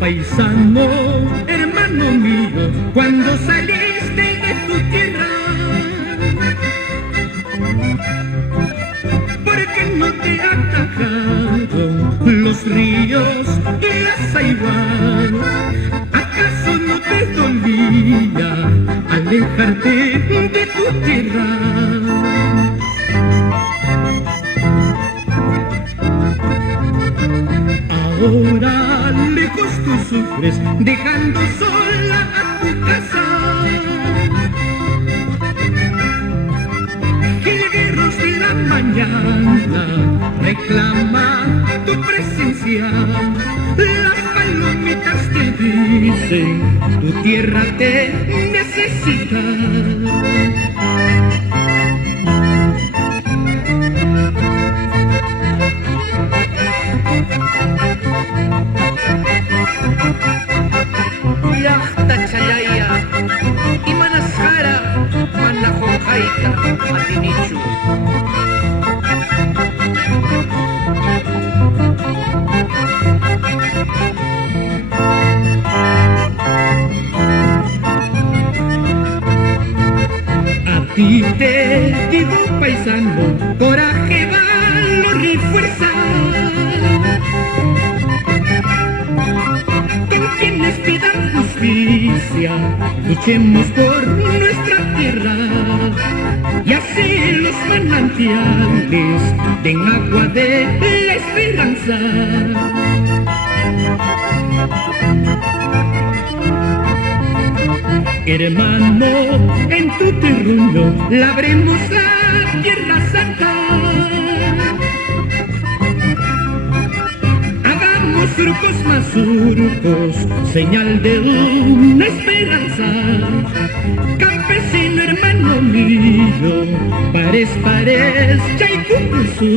Paisano, hermano mío, cuando saliste de tu tierra, ¿por qué no te atacaron los ríos y las aiguas? ¿Acaso no te dolía alejarte de tu tierra? Ahora lejos tú sufres, dejando sola a tu casa. Jilgueros de la mañana reclama tu presencia. Las palomitas te dicen, tu tierra te necesita. Llaqta chayaya, imanasqara mana qunqayta atinichu. A ti te digo, paisano, coraje, valor y fuerza. Con quienes pidan justicia, luchemos por nuestra tierra. Y así los manantiales den agua de la esperanza. Hermano, en tu terruño labremos la tierra santa. Hagamos surcos más surcos, señal de una esperanza. Campesino, hermano mío, pares, pares, Chaycucuzú.